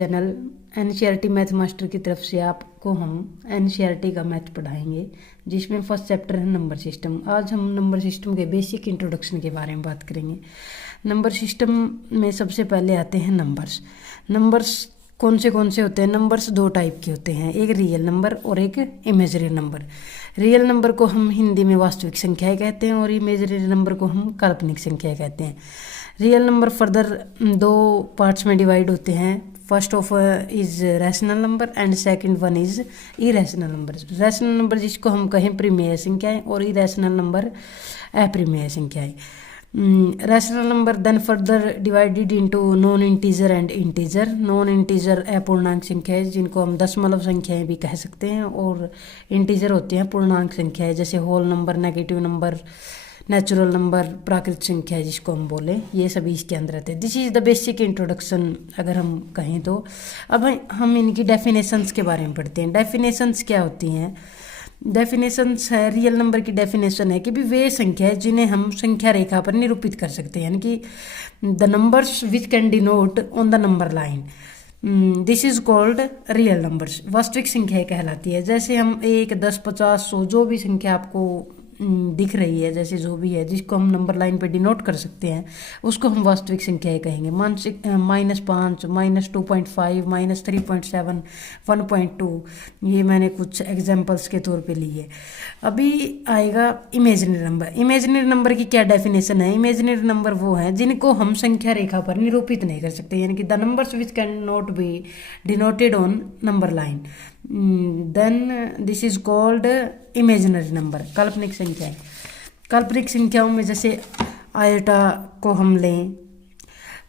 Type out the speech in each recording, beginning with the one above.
Channel NCERT math master की तरफ से आपको हम एनसीईआरटी का मैथ पढ़ाएंगे, जिसमें फर्स्ट चैप्टर है नंबर सिस्टम। आज हम नंबर सिस्टम के बेसिक इंट्रोडक्शन के बारे में बात करेंगे। नंबर सिस्टम में सबसे पहले आते हैं नंबर्स। नंबर्स कौन से होते हैं? नंबर्स दो टाइप के होते हैं, एक रियल नंबर और एक इमेजरी नंबर। रियल नंबर को हम हिंदी में वास्तविक संख्याएं कहते हैं और इमेजरी नंबर को हम काल्पनिक संख्याएं कहते हैं। रियल नंबर फर्दर दो पार्ट्स में डिवाइड होते हैं। First of is rational number and second one is irrational number. Rational number जिसको हम कहें प्रीमेय संख्याएं और इरेशनल नंबर अप्रीमेय संख्याएं। Rational number then further divided into non integer and integer. Non integer अपूर्णांक संख्याएं जिनको हम दशमलव संख्याएं भी कह सकते हैं, और इंटीजर होते हैं पूर्णांक संख्याएं जैसे whole number, negative number, natural number, प्राकृतिक संख्या जिसको हम बोले, ये सभी इसके अंदर आते हैं। This is the basic introduction अगर हम कहें तो। अब हम इनकी डेफिनेशंस के बारे में पढ़ते हैं। डेफिनेशंस क्या होती हैं? डेफिनेशंस है, रियल नंबर की डेफिनेशन है कि भी वे संख्या है जिन्हें हम संख्या रेखा पर निरूपित कर सकते हैं, यानी कि the numbers which can denote on the number line, this is called real numbers. वास्तविक संख्या कहलाती है। जैसे हम 1, 10, 50, 100 जो भी संख्या आपको दिख रही है, जैसे जो भी है जिसको हम नंबर लाइन पे डिनोट कर सकते हैं, उसको हम वास्तविक संख्याएं कहेंगे। मानसिक -5, -2.5, -3.7, 1.2, ये मैंने कुछ एग्जांपल्स के तौर पे लिए। अभी आएगा इमेजिनरी नंबर। इमेजिनरी नंबर की क्या डेफिनेशन है? इमेजिनरी नंबर वो है जिनको हम संख्या रेखा पर निरूपित नहीं कर सकते, यानी कि the numbers which can not be denoted on number line, then this is called imaginary number. काल्पनिक संख्याएं। काल्पनिक संख्याओं में जैसे आयोटा को हम लें,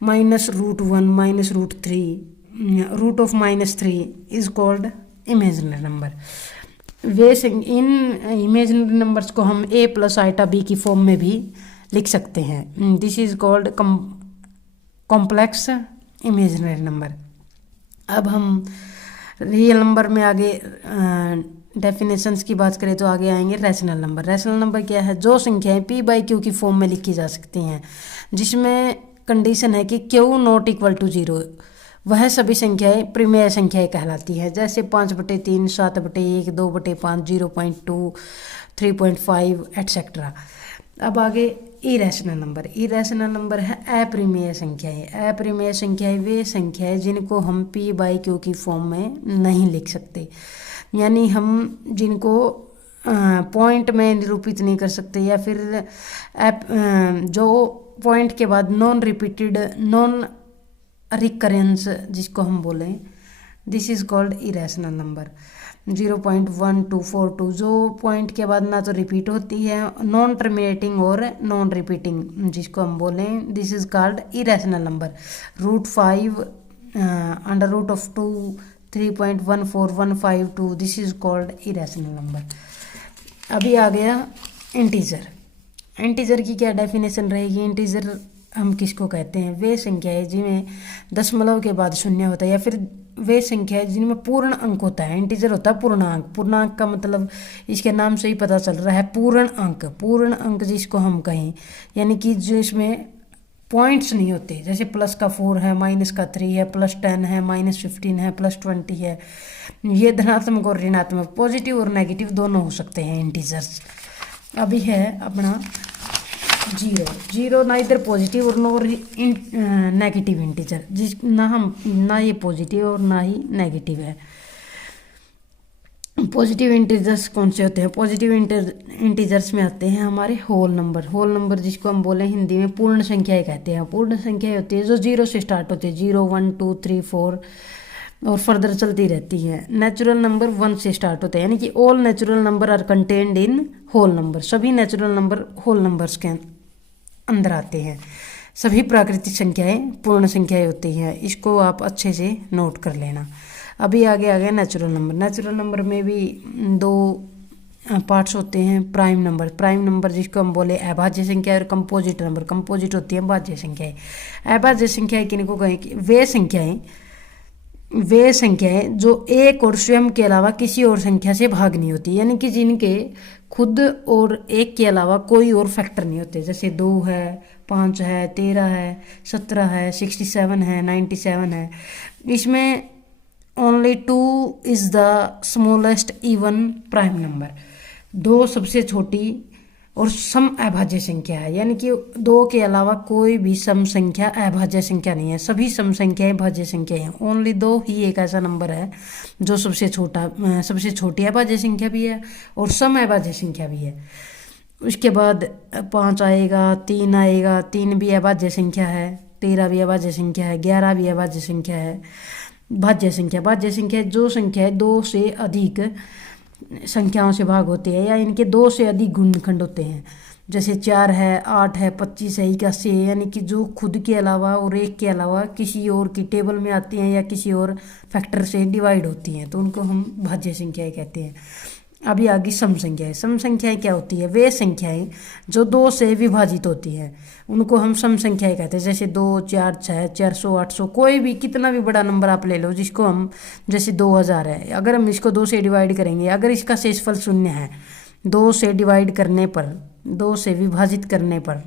-√1, -√3, root of -3 is called imaginary number. वे इन इमेजिनरी नंबर्स को हम a + आयोटा b की फॉर्म में भी लिख सकते हैं। This is called complex imaginary number. अब हम रियल नंबर में आगे डेफिनेशंस की बात करें तो आगे आएंगे रैशनल नंबर। रैशनल नंबर क्या है? जो संख्याएं p/q की फॉर्म में लिखी जा सकती हैं, जिसमें कंडीशन है कि q ≠ = 0, वह सभी संख्याएं प्रीमेय संख्याएं कहलाती हैं। जैसे 5/3, 7/1, 2/5, 0.2, 3.5 एटसेट्रा। अब आगे इरेशनल नंबर। इरेशनल नंबर है अप्रीमेय संख्याएं। अप्रीमेय संख्याएं वे संख्याएं जिनको हम p/q की फॉर्म में नहीं लिख सकते, यानी हम जिनको पॉइंट में निरूपित नहीं कर सकते, या फिर जो पॉइंट के बाद नॉन रिपीटेड, नॉन रिकरेंस जिसको हम बोलें, this is called irrational number. 0.1242 जो पॉइंट के बाद ना तो रिपीट होती है, नॉन टर्मिनेटिंग और नॉन रिपीटिंग जिसको हम बोलें, this is called irrational number. √5, √2, 3.14152, this is called irrational number. अभी आ गया इंटीजर। इंटीजर की क्या डेफिनेशन रहेगी? इंटीजर हम किसको कहते हैं? वे संख्याएं जिनमें दशमलव के बाद शून्य होता है, या फिर वे संख्याएं जिनमें पूर्ण अंक होता है। इंटीजर होता है पूर्णांक। पूर्णांक का मतलब इसके नाम से ही पता चल रहा है, पूर्ण अंक। पूर्ण अंक जिसको हम कहें, यानी कि जो इसमें पॉइंट्स नहीं होते, जैसे +4 है, -3 है, +10 है, -15 है, +20 है। ये धनात्मक और ऋणात्मक, पॉजिटिव और नेगेटिव दोनों हो सकते हैं इंटीजर्स। अभी है अपना जीरो ना इधर पॉजिटिव और नो नेगेटिव इंटीजर, जिस ना ये पॉजिटिव और ना ही नेगेटिव है। पॉजिटिव इंटीजर्स कौन से होते हैं? पॉजिटिव इंटीजर्स में आते हैं हमारे होल नंबर। होल नंबर जिसको हम बोले हिंदी में पूर्ण संख्याएं कहते हैं। पूर्ण संख्याएं होती है जो 0 से स्टार्ट होती है, 0, 1, 2, 3, 4 और फर्दर चलती रहती है। नेचुरल नंबर 1 से स्टार्ट होते हैं, यानी कि all natural number are contained in whole number. सभी नेचुरल नंबर होल नंबर्स के अंदर आते हैं। सभी प्राकृतिक संख्याएं पूर्ण संख्याएं होती हैं। इसको आप अच्छे से नोट कर लेना। अभी आगे आ गया नेचुरल नंबर। नेचुरल नंबर में भी दो पार्ट्स होते हैं। Prime number. प्राइम नंबर जिसको हम बोले अभाज्य संख्या, और कंपोजिट नंबर। कंपोजिट होती है भाज्य संख्याएं। अभाज्य संख्याएं किनको कहें? कि वे संख्याएं जो एक और स्वयं के अलावा किसी और संख्या से भाग नहीं होती, यानी कि जिनके खुद और एक के अलावा कोई और फैक्टर नहीं होते। जैसे 2 है, 5 है, 13 है, 17 है, 67 है, 97 है। इसमें only 2 is the smallest even prime number. 2 सबसे छोटी और सम अभाज्य संख्या है, यानी कि 2 के अलावा कोई भी सम संख्या अभाज्य संख्या नहीं है, सभी सम संख्याएं भाज्य संख्या हैं। ओनली 2 ही एक ऐसा नंबर है जो सबसे छोटी अभाज्य संख्या भी है और सम अभाज्य संख्या भी है। उसके बाद 5 आएगा, 3 आएगा, 3 भी अभाज्य संख्या है, 13 भी अभाज्य संख्या है, 11 भी अभाज्य संख्या है। भाज्य संख्या जो संख्या है 2 से अधिक संख्याओं से भाग होती है या इनके 2 से अधिक गुणनखंड होते हैं, जैसे 4 है, 8 है, 25 है, 81 है, यानी कि जो खुद के अलावा और एक के अलावा किसी और की टेबल में आती हैं या किसी और फैक्टर से डिवाइड होती हैं, तो उनको हम भाज्य संख्याएं कहते हैं। अभी आगे सम संख्याएं। सम संख्याएं क्या होती है? वे संख्याएं जो 2 से विभाजित होती हैं उनको हम सम संख्याएं कहते हैं, जैसे 2, 4, 6, 400, 800, कोई भी कितना भी बड़ा नंबर आप ले लो, जिसको हम जैसे 2000 है, अगर हम इसको 2 से डिवाइड करेंगे, अगर इसका शेषफल 0 है, 2 से डिवाइड करने पर, 2 से विभाजित करने पर,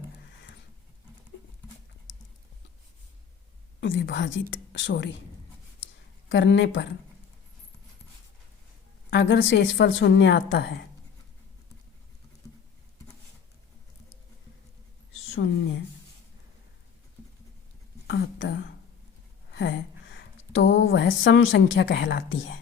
करने पर अगर शेषफल 0 आता है, 0 आता है तो वह सम संख्या कहलाती है।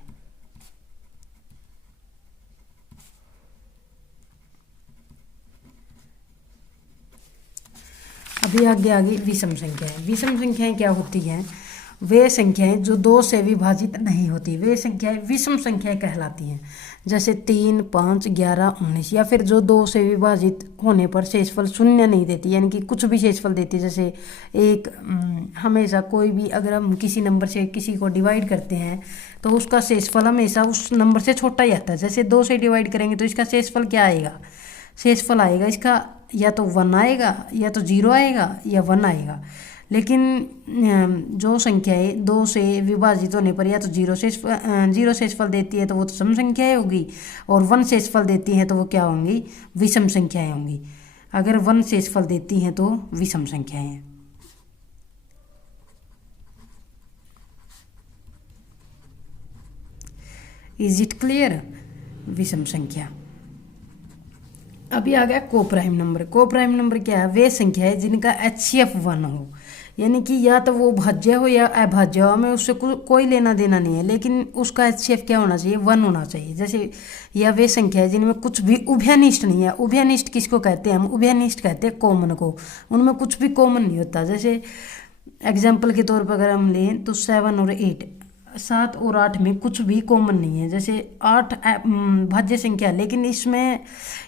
अभी आगे विषम संख्याएं। विषम संख्याएं क्या होती हैं? वे संख्याएं जो 2 से विभाजित नहीं होती, वे संख्याएं विषम संख्याएं कहलाती हैं, जैसे 3, 5, 11, 19। या फिर जो 2 से विभाजित होने पर शेषफल 0 नहीं देती, यानी कि कुछ भी शेषफल देती है, जैसे एक हमेशा कोई भी अगर हम किसी नंबर से किसी को डिवाइड करते हैं तो उसका शेषफल हमेशा उस नंबर से छोटा ही आता है। जैसे 2 से डिवाइड करेंगे तो इसका शेषफल क्या आएगा? शेषफल आएगा इसका या तो 1 आएगा, या तो 0 आएगा, या 1 आएगा। लेकिन जो संख्याएं 2 से विभाजित होने पर या तो 0 शेषफल देती है तो वो तो सम संख्याएं होगी, और 1 शेषफल देती हैं तो वो क्या होंगी? विषम संख्याएं होंगी। अगर 1 शेषफल देती हैं तो विषम संख्याएं हैं। Is it clear? विषम संख्या। अभी आ गया कोप्राइम नंबर। कोप्राइम नंबर क्या है? वे संख्या है जिनका HCF 1 हो, यानी कि या तो वो भाज्य हो या अभाज्य हो, हमें उससे कोई लेना देना नहीं है, लेकिन उसका HCF क्या होना चाहिए? 1 होना चाहिए। जैसे या वे संख्या है जिनमें कुछ भी उभयनिष्ठ नहीं है। उभयनिष्ठ किसको कहते हैं? हम उभयनिष्ठ कहते हैं कॉमन को, उनमें कुछ भी कॉमन नहीं होता। जैसे एग्जाम्पल के तौर पर अगर हम लें तो 7 और 8, 7 और 8 में कुछ भी कॉमन नहीं है। जैसे 8 भाज्य संख्या, लेकिन इसमें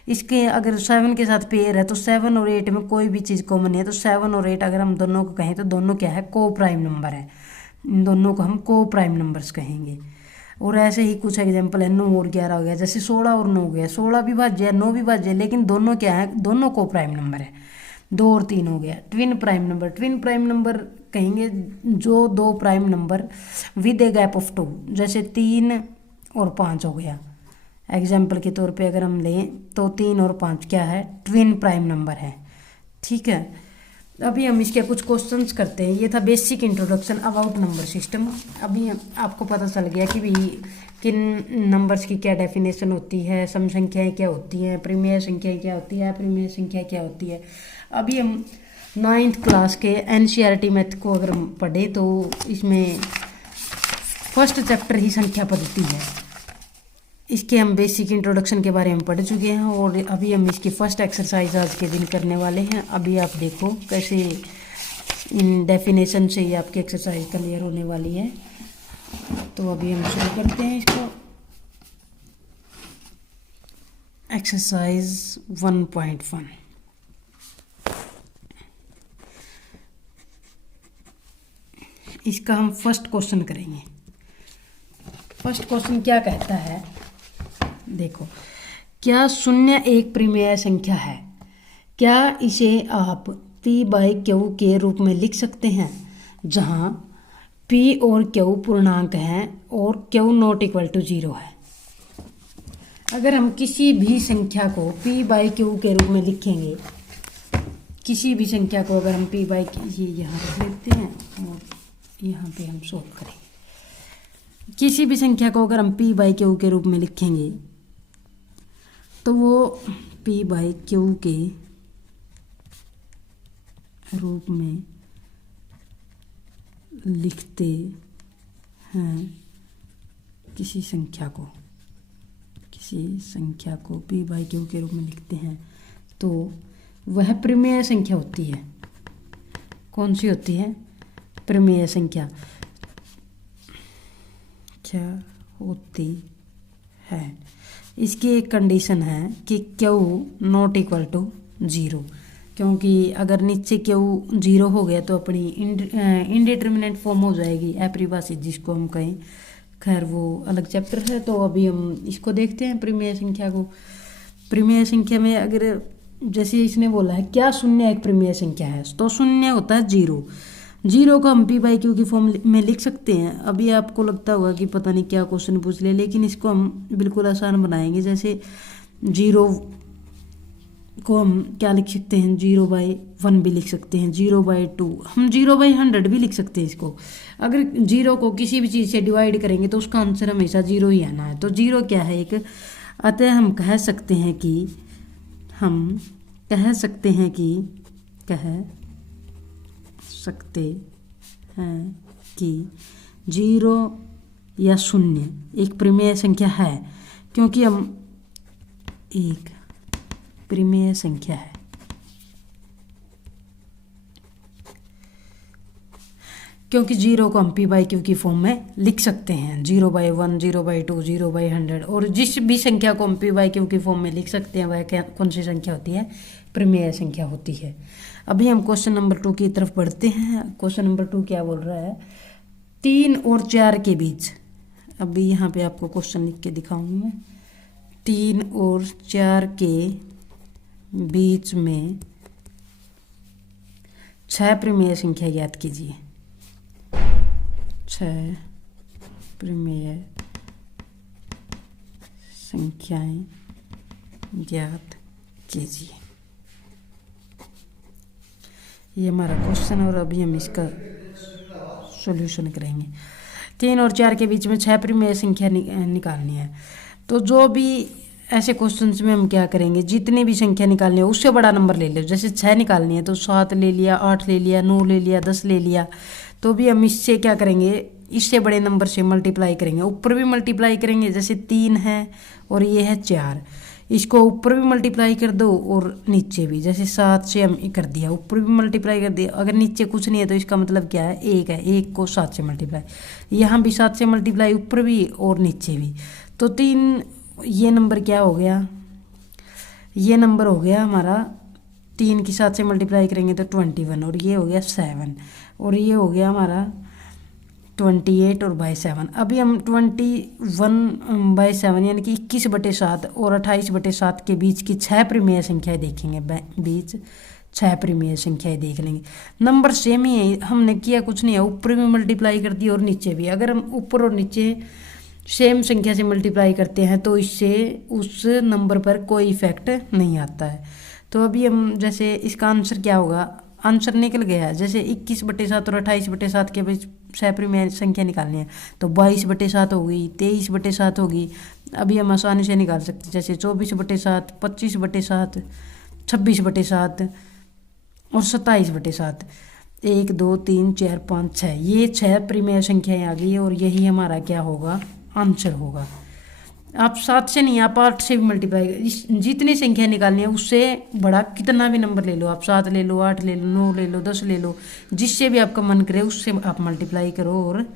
इसके अगर 7 के साथ पेयर है तो 7 और 8 में कोई भी चीज़ कॉमन नहीं है, तो 7 और 8 अगर हम दोनों को कहें तो दोनों क्या है? को प्राइम नंबर है। इन दोनों को हम को प्राइम नंबर्स कहेंगे। और ऐसे ही कुछ एग्जाम्पल है, 9 और 11 हो गया, जैसे 16 और 9 हो गया, 16 भी भाज्य है, 9 भी भाज्य है, लेकिन दोनों क्या है? दोनों को प्राइम नंबर है। 2 और 3 हो गया। Twin prime number. Twin prime number कहेंगे जो 2 prime number with a gap of 2, जैसे 3 और 5 हो गया। एग्जाम्पल के तौर पे अगर हम लें तो 3 और 5 क्या है? ट्विन प्राइम नंबर है। ठीक है, अभी हम इसके कुछ क्वेश्चंस करते हैं। ये था basic introduction about number system. अभी आपको पता चल गया कि भी किन नंबर्स की क्या डेफिनेशन होती है, सम संख्याएं क्या होती हैं, प्रीमियर संख्याएं क्या होती है, प्रीमियर संख्या क्या होती है। अभी हम 9th क्लास के NCERT मैथ को अगर हम पढ़ें तो इसमें फर्स्ट चैप्टर ही संख्या पद्धति है। इसके हम बेसिक इंट्रोडक्शन के बारे में पढ़ चुके हैं और अभी हम इसकी फर्स्ट एक्सरसाइज आज के दिन करने वाले हैं। अभी आप देखो कैसे इन डेफिनेशन से ही आपकी एक्सरसाइज क्लियर होने वाली है। तो अभी हम शुरू करते हैं इसको। एक्सरसाइज 1.1। इसका हम फर्स्ट क्वेश्चन करेंगे। फर्स्ट क्वेश्चन क्या कहता है? देखो, क्या 0 एक प्रीमेय संख्या है? क्या इसे आप P/Q के रूप में लिख सकते हैं, जहां P और Q पूर्णांक हैं और Q ≠ 0 है? अगर हम किसी भी संख्या को P/Q के रूप में लिखेंगे किसी भी संख्या को अगर हम p बाई ये यहाँ रख लेते हैं और यहाँ पे हम सोल्व करेंगे। किसी भी संख्या को अगर हम p बाई क्यू के रूप में लिखेंगे तो वो p बाई क्यू के रूप में लिखते हैं। किसी संख्या को p बाई क्यू के रूप में लिखते हैं तो वह परिमेय संख्या होती है। कौन सी होती है? परिमेय संख्या क्या होती है। इसकी एक कंडीशन है कि क्यू नॉट इक्वल टू 0, क्योंकि अगर नीचे क्यू 0 हो गया तो अपनी इनडिटर्मिनेट फॉर्म हो जाएगी, अपरिभाषित जिसको हम कहें। खैर वो अलग चैप्टर है, तो अभी हम इसको देखते हैं परिमेय संख्या को। परिमेय संख्या में अगर जैसे इसने बोला है क्या शून्य एक परिमेय संख्या है, तो शून्य होता है 0 को हम p बाई क्यू की फॉर्म में लिख सकते हैं। अभी आपको लगता होगा कि पता नहीं क्या क्वेश्चन पूछ ले, लेकिन इसको हम बिल्कुल आसान बनाएंगे। जैसे 0 को हम क्या लिख सकते हैं, 0/1 भी लिख सकते हैं, 0/2, हम 0/100 भी लिख सकते हैं इसको। अगर 0 को किसी भी चीज़ से डिवाइड करेंगे तो उसका आंसर हमेशा 0 ही आना है। तो 0 क्या है एक, अतः हम कह सकते हैं कि 0 या 0 एक परिमेय संख्या है, क्योंकि हम एक परिमेय संख्या है। क्योंकि 0 को हम p बाई क्यू की फॉर्म में लिख सकते हैं, 0/1, 0/2, 0/100, और जिस भी संख्या को हम p बाई क्यू की फॉर्म में लिख सकते हैं वह कौन सी संख्या होती है? परिमेय संख्या होती है। अभी हम क्वेश्चन नंबर 2 की तरफ बढ़ते हैं। क्वेश्चन नंबर 2 क्या बोल रहा है? 3 और 4 के बीच, अभी यहाँ पे आपको क्वेश्चन लिख के दिखाऊंगी मैं। 3 और 4 के बीच में 6 परिमेय संख्या ज्ञात कीजिए। 6 परिमेय संख्याएं ज्ञात कीजिए। ये हमारा क्वेश्चन, और अभी हम इसका सॉल्यूशन करेंगे। 3 और 4 के बीच में 6 परिमेय संख्या निकालनी है। तो जो भी ऐसे क्वेश्चंस में हम क्या करेंगे, जितनी भी संख्या निकालनी है उससे बड़ा नंबर ले लो। जैसे 6 निकालनी है तो 7 ले लिया, 8 ले लिया, 9 ले लिया, 10 ले लिया। तो भी हम इससे क्या करेंगे, इससे बड़े नंबर से मल्टीप्लाई करेंगे। ऊपर भी मल्टीप्लाई करेंगे, जैसे 3 है और ये है 4, इसको ऊपर भी मल्टीप्लाई कर दो और नीचे भी। जैसे 7 से हम कर दिया, ऊपर भी मल्टीप्लाई कर दिया। अगर नीचे कुछ नहीं है तो इसका मतलब क्या है, 1 है, 1 को 7 से मल्टीप्लाई, यहाँ भी 7 से मल्टीप्लाई, ऊपर भी और नीचे भी। तो 3, ये नंबर क्या हो गया, ये नंबर हो गया हमारा 3 की 7 से मल्टीप्लाई करेंगे तो 21, और ये हो गया 7, और ये हो गया हमारा 28 और बाई 7। अभी हम 21/7 यानी कि 21/7 और 28/7 के बीच की 6 परिमेय संख्याएं देखेंगे। बीच 6 परिमेय संख्याएं देख लेंगे। नंबर सेम ही है, हमने किया कुछ नहीं है, ऊपर भी मल्टीप्लाई कर दी और नीचे भी। अगर हम ऊपर और नीचे सेम संख्या से मल्टीप्लाई करते हैं तो इससे उस नंबर पर कोई इफेक्ट नहीं आता है। तो अभी हम जैसे इसका आंसर क्या होगा, आंसर निकल गया है। जैसे 21/7 और 28/7 के बीच 6 परिमेय संख्या निकालनी है तो 22/7 होगी, 23/7 होगी। अभी हम आसानी से निकाल सकते हैं, जैसे 24/7, 25/7, 26/7 और 27/7। 1, 2, 3, 4, 5, 6, ये 6 परिमेय संख्याएं आ गई और यही हमारा क्या होगा, आंसर होगा। आप 7 से नहीं, आप 8 से भी मल्टीप्लाई, जितनी संख्या निकालनी है उससे बड़ा कितना भी नंबर ले लो आप, 7 ले लो, 8 ले लो, 9 ले लो, 10 ले लो, जिससे भी आपका मन करे उससे आप मल्टीप्लाई करो और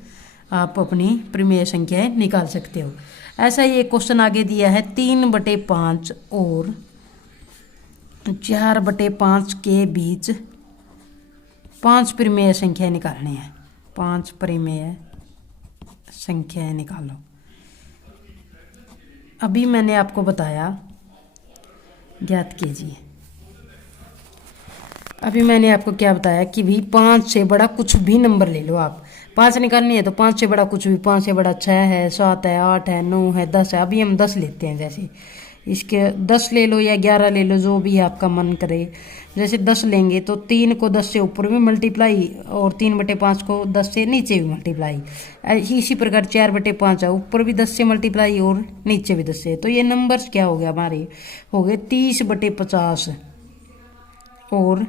आप अपनी परिमेय संख्याएं निकाल सकते हो। ऐसा ही एक क्वेश्चन आगे दिया है, 3/5 और 4/5 के बीच 5 परिमेय संख्याएं निकालनी है। 5 परिमेय संख्याएं निकालो। अभी मैंने आपको बताया ज्ञात कीजिए। अभी मैंने आपको क्या बताया कि भी 5 से बड़ा कुछ भी नंबर ले लो आप। 5 निकालनी है तो 5 से बड़ा कुछ भी, 5 से बड़ा 6 है, 7 है, 8 है, 9 है, 10 है। अभी हम 10 लेते हैं, जैसे इसके 10 ले लो या 11 ले लो, जो भी आपका मन करे। जैसे 10 लेंगे तो 3 को 10 से ऊपर भी मल्टीप्लाई और 3/5 को 10 से नीचे भी मल्टीप्लाई। इसी प्रकार 4/5 है, ऊपर भी 10 से मल्टीप्लाई और नीचे भी 10 से। तो ये नंबर्स क्या हो गया हमारे, हो गए 30/50 और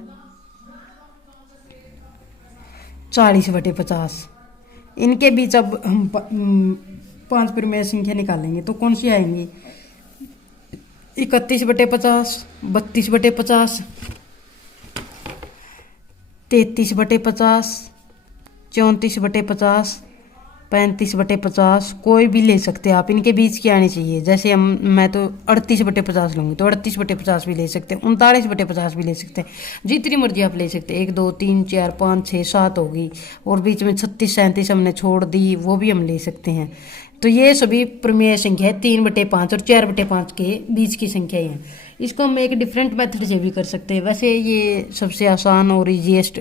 40/50। इनके बीच अब हम 5 परिमेय संख्या निकालेंगे तो कौन सी आएंगी, 31/50, 32/50, 33/50, 34/50, 35/50, कोई भी ले सकते हैं आप। इनके बीच की आनी चाहिए। जैसे मैं तो 38/50 लूँगी तो 38/50 भी ले सकते हैं, 39/50 भी ले सकते हैं, जितनी मर्जी आप ले सकते हैं। 1 2 3 4 5 6 7 होगी और बीच में 36 37 हमने छोड़ दी, वो भी हम ले सकते हैं। तो ये सभी प्रमेय संख्या है 3/5 और 4/5 के बीच की संख्या है। इसको हम एक डिफरेंट मेथड से भी कर सकते हैं। वैसे ये सबसे आसान और ईजीएस्ट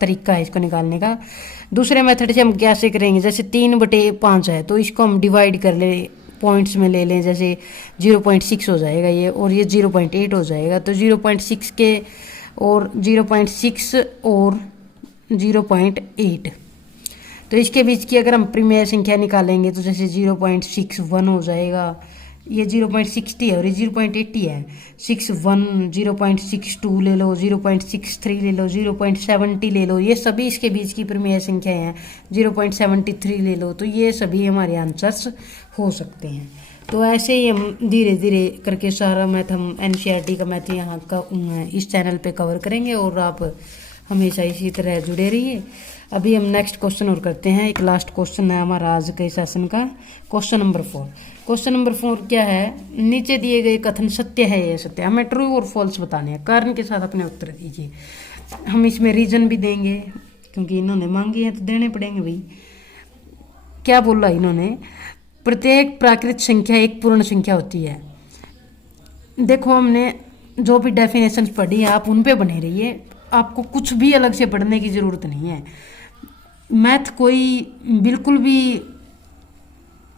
तरीका है इसको निकालने का। दूसरे मेथड से हम कैसे करेंगे, जैसे 3/5 है तो इसको हम डिवाइड कर ले, पॉइंट्स में ले लें। जैसे 0.6 हो जाएगा ये, और ये 0.8 हो जाएगा। तो 0.6 के और 0.6 और 0.8, तो इसके बीच की अगर हम प्रमेय संख्या निकालेंगे तो जैसे 0.61 हो जाएगा। ये 0.60 है और ये 0.80 है। 61, 0.62 ले लो, 0.63 ले लो, 0.70 ले लो, ये सभी इसके बीच की प्रमेय संख्या हैं। 0.73 ले लो, तो ये सभी हमारे आंसर्स हो सकते हैं। तो ऐसे ही हम धीरे धीरे करके सारा मैथ, हम एनसीईआरटी का मैथ यहाँ का इस चैनल पे कवर करेंगे और आप हमेशा इसी तरह जुड़े रहिए। अभी हम नेक्स्ट क्वेश्चन और करते हैं। एक लास्ट क्वेश्चन है हमारा आज के सेशन का, क्वेश्चन नंबर 4। क्वेश्चन नंबर 4 क्या है, नीचे दिए गए कथन सत्य है या सत्य, हमें ट्रू और फॉल्स बताने हैं। कारण के साथ अपने उत्तर दीजिए। हम इसमें रीजन भी देंगे क्योंकि इन्होंने मांगे हैं तो देने पड़ेंगे भाई। क्या बोला इन्होंने, प्रत्येक प्राकृत संख्या एक पूर्ण संख्या होती है। देखो हमने जो भी डेफिनेशन पढ़ी है आप उन पे बने रहिए, आपको कुछ भी अलग से पढ़ने की ज़रूरत नहीं है। मैथ कोई बिल्कुल भी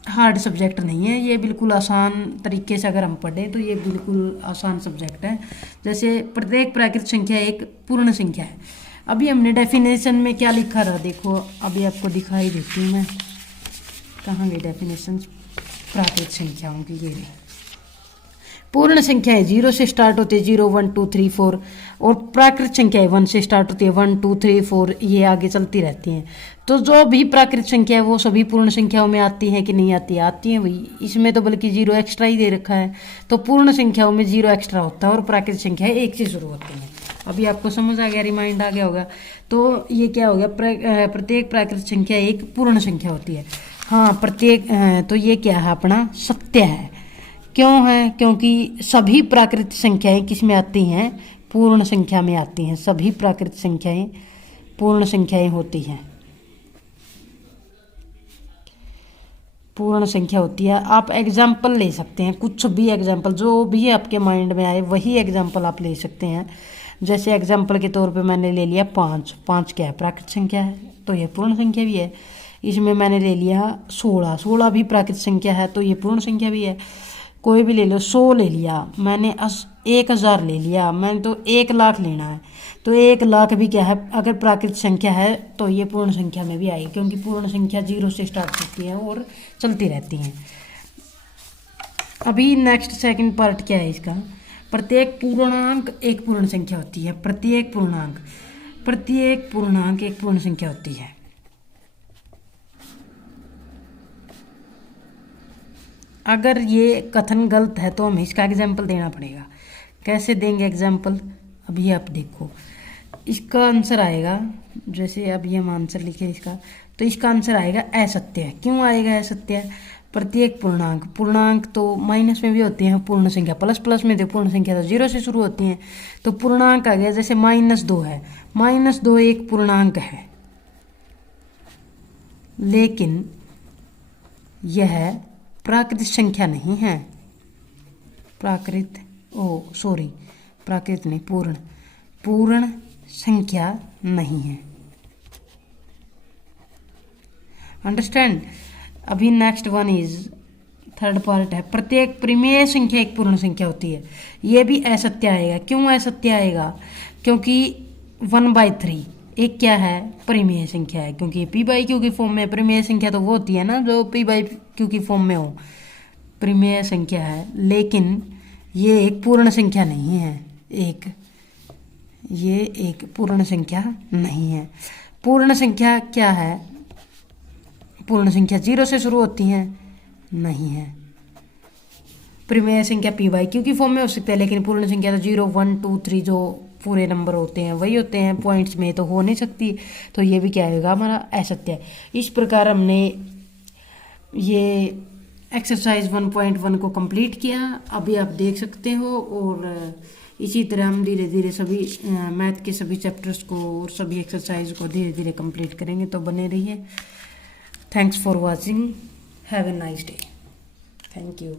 हार्ड सब्जेक्ट नहीं है, ये बिल्कुल आसान तरीके से अगर हम पढ़ें तो ये बिल्कुल आसान सब्जेक्ट है। जैसे प्रत्येक प्राकृत संख्या एक पूर्ण संख्या है। अभी हमने डेफिनेशन में क्या लिखा रहा, देखो अभी आपको दिखाई देती हूँ मैं, कहाँ गई डेफिनेशन प्राकृत संख्याओं की। ये पूर्ण संख्या है 0 से स्टार्ट होती है, 0 1 2 3 4, और प्राकृत संख्या है 1 से स्टार्ट होती है, 1 2 3 4, ये आगे चलती रहती हैं। तो जो भी प्राकृत संख्या है वो सभी पूर्ण संख्याओं में आती है कि नहीं आती है, आती है भाई। इसमें तो बल्कि 0 एक्स्ट्रा ही दे रखा है, तो पूर्ण संख्याओं में 0 एक्स्ट्रा होता है और प्राकृत संख्या 1 से शुरू होती है। अभी आपको समझ आ गया, रिमाइंड आ गया होगा। तो ये क्या हो गया, प्रत्येक प्राकृत संख्या एक पूर्ण संख्या होती है। हाँ प्रत्येक, तो ये क्या है अपना सत्य है। क्यों है, क्योंकि सभी प्राकृत संख्याएं किस में आती हैं, पूर्ण संख्या में आती हैं। सभी प्राकृत संख्याएं पूर्ण संख्याएं होती हैं, पूर्ण संख्या होती है। आप एग्जाम्पल ले सकते हैं, कुछ भी एग्जाम्पल जो भी आपके माइंड में आए वही एग्जाम्पल आप ले सकते हैं। जैसे एग्जाम्पल के तौर पे मैंने ले लिया 5। 5 क्या है, प्राकृत संख्या है तो ये पूर्ण संख्या भी है। इसमें मैंने ले लिया 16। 16 भी प्राकृत संख्या है तो ये पूर्ण संख्या भी है। कोई भी ले लो, 100 ले लिया मैंने, 1000 ले लिया मैंने, तो 1 लाख लेना है तो 1 लाख भी क्या है, अगर प्राकृत संख्या है तो ये पूर्ण संख्या में भी आएगी, क्योंकि पूर्ण संख्या 0 से स्टार्ट होती है और चलती रहती हैं। अभी नेक्स्ट सेकंड पार्ट क्या है इसका, प्रत्येक पूर्णांक एक पूर्ण संख्या होती है। प्रत्येक पूर्णांक एक पूर्ण संख्या होती है। अगर ये कथन गलत है तो हमें इसका एग्जाम्पल देना पड़ेगा। कैसे देंगे एग्जाम्पल, अभी आप देखो। इसका आंसर आएगा, जैसे अभी हम आंसर लिखे इसका, तो इसका आंसर आएगा असत्य है। क्यों आएगा असत्य, प्रत्येक पूर्णांक तो माइनस में भी होते हैं, पूर्ण संख्या प्लस में, तो पूर्ण संख्या तो 0 से शुरू होती हैं। तो पूर्णांक आ गया, जैसे -2 है, -2 एक पूर्णांक है, लेकिन यह प्राकृत संख्या नहीं है। प्राकृत नहीं, पूर्ण संख्या नहीं है। अंडरस्टैंड। अभी next one is third part है प्रत्येक परिमेय संख्या एक पूर्ण संख्या होती है। ये भी असत्य आएगा। क्यों असत्य आएगा? क्योंकि 1/3 एक क्या है? परिमेय संख्या है, क्योंकि पी बाई क्यू की फॉर्म में। परिमेय संख्या तो वो होती है ना जो पी बाई क्यू की फॉर्म में हो, परिमेय संख्या है। लेकिन ये एक पूर्ण संख्या नहीं है। ये एक पूर्ण संख्या नहीं है। पूर्ण संख्या क्या है? पूर्ण संख्या 0 से शुरू होती हैं? नहीं है। परिमेय संख्या पी बाई क्यू की फॉर्म में हो सकता है, लेकिन पूर्ण संख्या तो 0 1 2 3 जो पूरे नंबर होते हैं वही होते हैं, पॉइंट्स में तो हो नहीं सकती। तो ये भी क्या आएगा? हमारा असत्य है। इस प्रकार हमने ये एक्सरसाइज 1.1 को कंप्लीट किया। अभी आप देख सकते हो। और इसी तरह हम धीरे धीरे सभी मैथ के सभी चैप्टर्स को और सभी एक्सरसाइज को धीरे धीरे कंप्लीट करेंगे। तो बने रहिए। Thanks for watching. Have a nice day. Thank you.